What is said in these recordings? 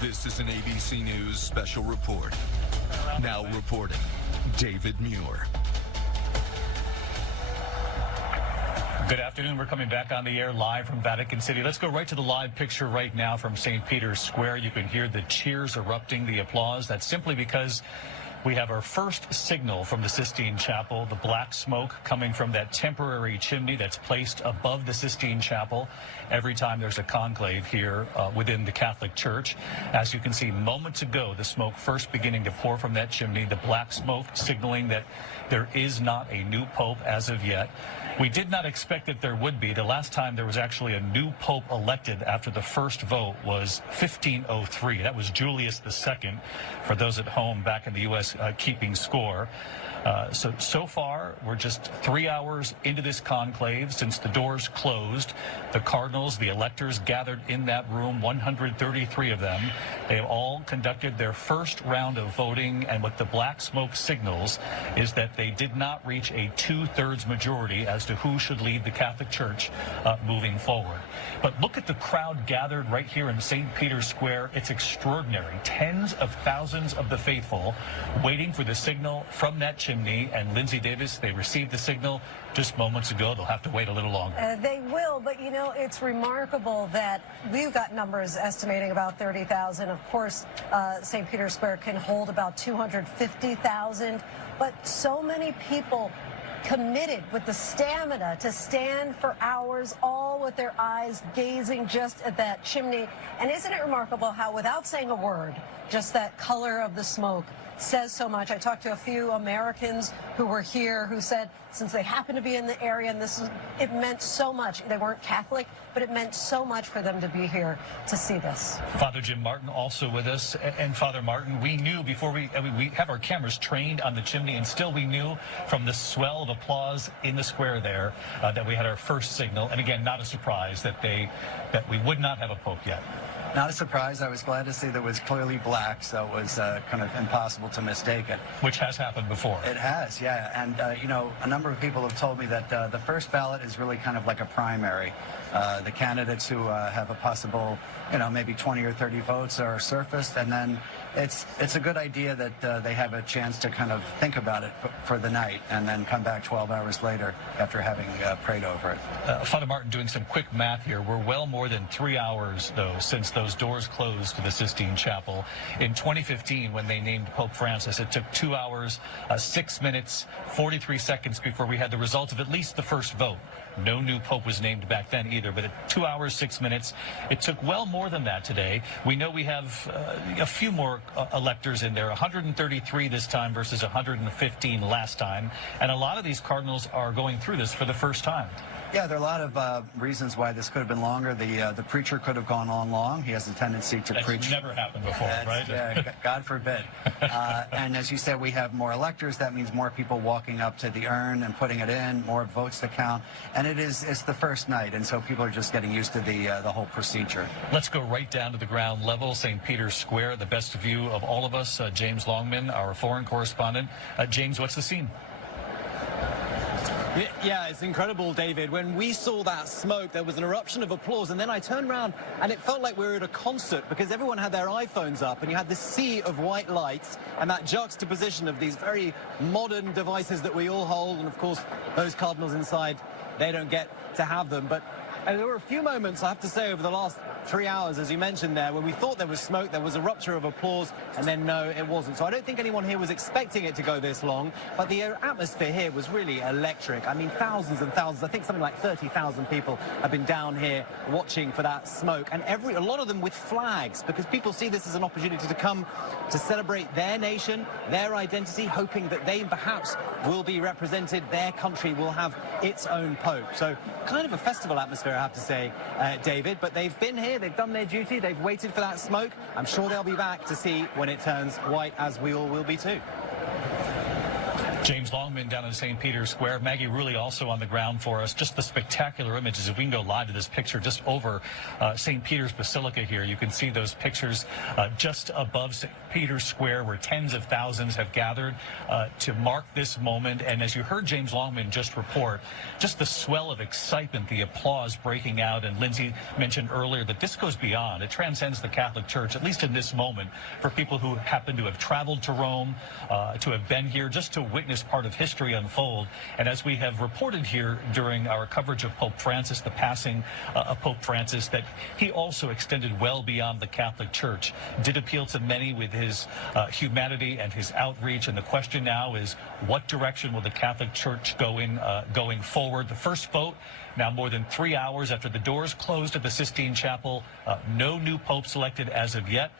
This is an ABC News special report. Now reporting, David Muir. Good afternoon. We're coming back on the air live from Vatican City. Let's go right to the live picture right now from St. Peter's Square. You can hear the cheers erupting, the applause. That's simply because we have our first signal from the Sistine Chapel, the black smoke coming from that temporary chimney that's placed above the Sistine Chapel every time there's a conclave here within the Catholic Church. As you can see, moments ago, the smoke first beginning to pour from that chimney, the black smoke signaling that there is not a new pope as of yet. We did not expect that there would be. The last time there was actually a new pope elected after the first vote was 1503. That was Julius II, for those at home back in the U.S. Keeping score. So far, we're just 3 hours into this conclave since the doors closed. The cardinals, the electors gathered in that room, 133 of them. They have all conducted their first round of voting, and what the black smoke signals is that they did not reach a 2/3 majority as to who should lead the Catholic Church moving forward. But look at the crowd gathered right here in St. Peter's Square. It's extraordinary. Tens of thousands of the faithful waiting for the signal from that chimney. And Lindsay Davis, they received the signal just moments ago. They'll have to wait a little longer. They will, but you know, it's remarkable that we've got numbers estimating about 30,000. Of course, St. Peter's Square can hold about 250,000, but so many people committed with the stamina to stand for hours, all with their eyes gazing just at that chimney. And isn't it remarkable how, without saying a word, just that color of the smoke says so much. I talked to a few Americans who were here who said since they happened to be in the area, and it meant so much. They weren't Catholic, but it meant so much for them to be here to see this. Father Jim Martin also with us. And Father Martin, we knew before we have our cameras trained on the chimney, and still we knew from the swell of applause in the square there that we had our first signal. And again, not a surprise that we would not have a pope yet. Not a surprise. I was glad to see that it was clearly black, so it was kind of impossible to mistake it. Which has happened before. It has, yeah. And, you know, a number of people have told me that the first ballot is really kind of like a primary. The candidates who have a possible, you know, maybe 20 or 30 votes are surfaced, and then it's a good idea that they have a chance to kind of think about it for the night and then come back 12 hours later after having prayed over it. Father Martin, doing some quick math here, we're well more than 3 hours, though, since those doors closed to the Sistine Chapel. In 2015, when they named Pope Francis, it took 2 hours, 6 minutes, 43 seconds before we had the results of at least the first vote. No new pope was named back then either, but at 2 hours, 6 minutes, it took well more than that today. We know we have a few more electors in there, 133 this time versus 115 last time. And a lot of these cardinals are going through this for the first time. Yeah, there are a lot of reasons why this could have been longer. The preacher could have gone on long. He has a tendency to preach. That's never happened before, right? Yeah, God forbid. And as you said, we have more electors. That means more people walking up to the urn and putting it in, more votes to count. And it's the first night, and so people are just getting used to the whole procedure. Let's go right down to the ground level, St. Peter's Square, the best view of all of us. James Longman, our foreign correspondent. James, what's the scene? Yeah, it's incredible, David. When we saw that smoke, there was an eruption of applause, and then I turned around and it felt like we were at a concert because everyone had their iPhones up and you had this sea of white lights and that juxtaposition of these very modern devices that we all hold, and of course those cardinals inside, they don't get to have them. But there were a few moments, I have to say, over the last 3 hours, as you mentioned there, when we thought there was smoke, there was a rupture of applause, and then no, it wasn't. So I don't think anyone here was expecting it to go this long, but the atmosphere here was really electric. I mean, thousands and thousands, I think something like 30,000 people have been down here watching for that smoke, and a lot of them with flags, because people see this as an opportunity to come to celebrate their nation, their identity, hoping that they perhaps will be represented, their country will have its own pope. So kind of a festival atmosphere, I have to say, David, but they've been here, they've done their duty, they've waited for that smoke. I'm sure they'll be back to see when it turns white, as we all will be too. James Longman down in St. Peter's Square. Maggie Rulli also on the ground for us. Just the spectacular images. If we can go live to this picture just over St. Peter's Basilica here, you can see those pictures just above St. Peter's Square where tens of thousands have gathered to mark this moment. And as you heard James Longman just report, just the swell of excitement, the applause breaking out. And Lindsay mentioned earlier that this goes beyond. It transcends the Catholic Church, at least in this moment, for people who happen to have traveled to Rome, to have been here just to witness part of history unfold. And as we have reported here during our coverage of Pope Francis, the passing of Pope Francis, that he also extended well beyond the Catholic Church, did appeal to many with his humanity and his outreach. And the question now is, what direction will the Catholic Church go in going forward? The first vote now more than 3 hours after the doors closed at the Sistine Chapel. No new pope selected as of yet.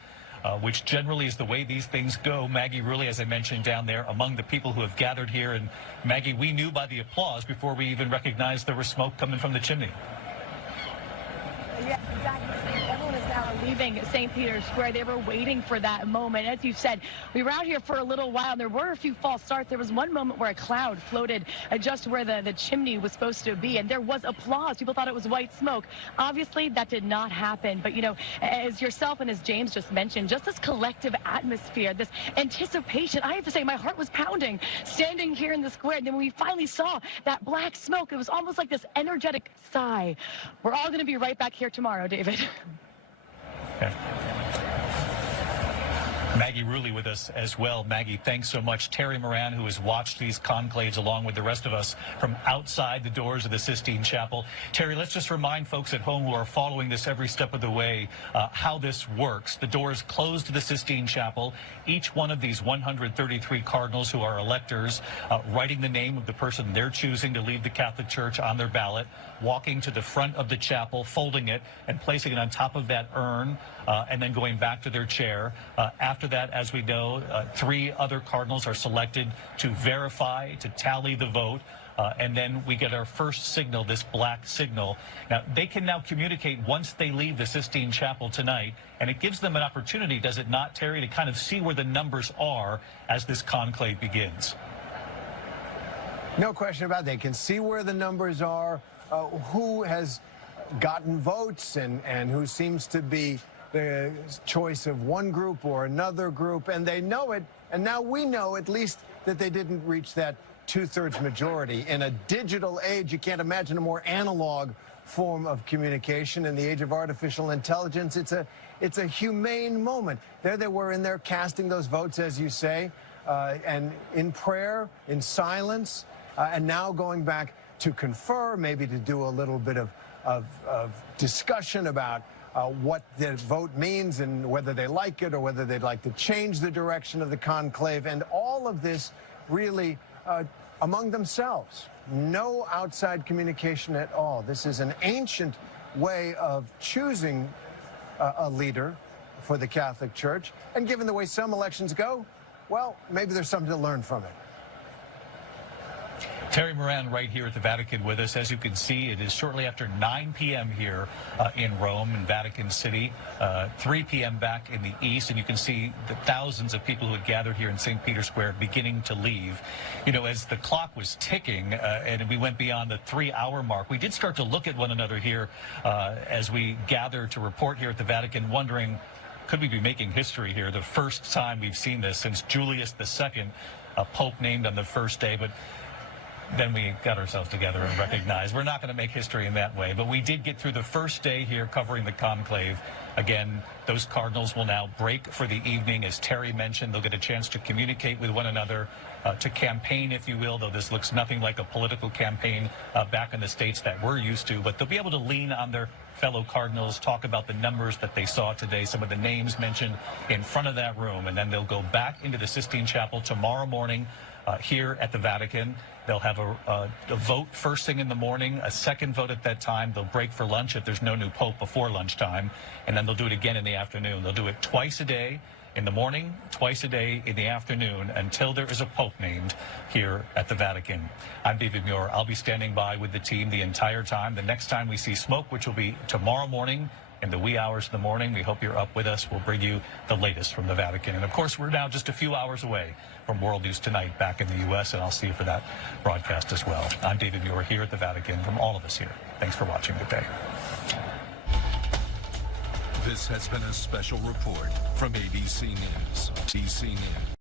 Which generally is the way these things go. Maggie Rulli, as I mentioned down there, among the people who have gathered here. And Maggie, we knew by the applause before we even recognized there was smoke coming from the chimney. Yes, exactly. Everyone is now leaving St. Peter's Square. They were waiting for that moment. As you said, we were out here for a little while, and there were a few false starts. There was one moment where a cloud floated just where the chimney was supposed to be, and there was applause. People thought it was white smoke. Obviously, that did not happen. But, you know, as yourself and as James just mentioned, just this collective atmosphere, this anticipation, I have to say my heart was pounding standing here in the square. And then when we finally saw that black smoke, it was almost like this energetic sigh. We're all going to be right back here tomorrow, David. Okay. Maggie Rulli with us as well. Maggie, thanks so much. Terry Moran, who has watched these conclaves along with the rest of us from outside the doors of the Sistine Chapel. Terry, let's just remind folks at home who are following this every step of the way how this works. The doors close to the Sistine Chapel. Each one of these 133 cardinals who are electors writing the name of the person they're choosing to lead the Catholic Church on their ballot, walking to the front of the chapel, folding it and placing it on top of that urn, and then going back to their chair. After that, as we know, 3 other cardinals are selected to verify, to tally the vote. And then we get our first signal, this black signal. Now, they can now communicate once they leave the Sistine Chapel tonight, and it gives them an opportunity, does it not, Terry, to kind of see where the numbers are as this conclave begins. No question about it. They can see where the numbers are, who has gotten votes, and who seems to be the choice of one group or another group, and they know it. And now we know at least that they didn't reach that 2/3 majority. In a digital age, you can't imagine a more analog form of communication. In the age of artificial intelligence, it's a humane moment. There they were in there casting those votes, as you say, and in prayer, in silence, and now going back to confer, maybe to do a little bit of discussion about what the vote means and whether they like it or whether they'd like to change the direction of the conclave. And all of this really among themselves. No outside communication at all. This is an ancient way of choosing a leader for the Catholic Church. And given the way some elections go, well, maybe there's something to learn from it. Terry Moran right here at the Vatican with us. As you can see, it is shortly after 9 p.m. here in Rome, in Vatican City, 3 p.m. back in the east, and you can see the thousands of people who had gathered here in St. Peter's Square beginning to leave. You know, as the clock was ticking and we went beyond the 3-hour mark, we did start to look at one another here as we gathered to report here at the Vatican, wondering, could we be making history here? The first time we've seen this since Julius II, a pope named on the first day. But then we got ourselves together and recognized we're not going to make history in that way. But we did get through the first day here covering the conclave. Again, those cardinals will now break for the evening. As Terry mentioned, they'll get a chance to communicate with one another, to campaign, if you will, though this looks nothing like a political campaign back in the States that we're used to. But they'll be able to lean on their fellow cardinals, talk about the numbers that they saw today, some of the names mentioned in front of that room, and then they'll go back into the Sistine Chapel tomorrow morning here at the Vatican. They'll have a vote first thing in the morning, a second vote at that time. They'll break for lunch if there's no new pope before lunchtime, and then they'll do it again in the afternoon. They'll do it twice a day in the morning, twice a day in the afternoon, until there is a pope named here at the Vatican. I'm David Muir. I'll be standing by with the team the entire time. The next time we see smoke, which will be tomorrow morning in the wee hours of the morning. We hope you're up with us. We'll bring you the latest from the Vatican. And of course, we're now just a few hours away from World News Tonight back in the U.S., and I'll see you for that broadcast as well. I'm David Muir here at the Vatican. From all of us here, thanks for watching today. This has been a special report from ABC News. ABC News.